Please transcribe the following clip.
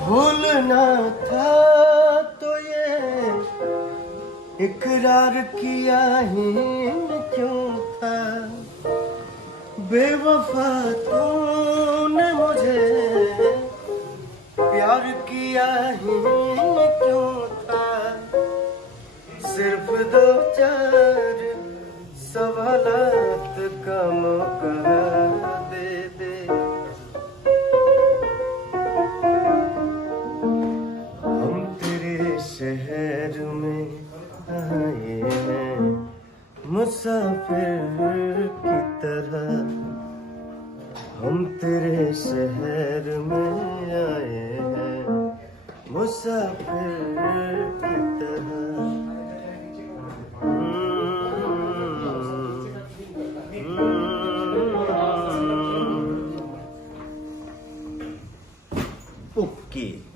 भूलना था तो ये इकरार किया ही क्यों था। बेवफा तूने मुझे प्यार किया ही क्यों था। सिर्फ दो चार सवालात का मौका दे दे। हम तेरे शहर में आए हैं मुसाफिर की तरह। हम तेरे शहर में आए हैं मुसाफिर की तरह। ओके।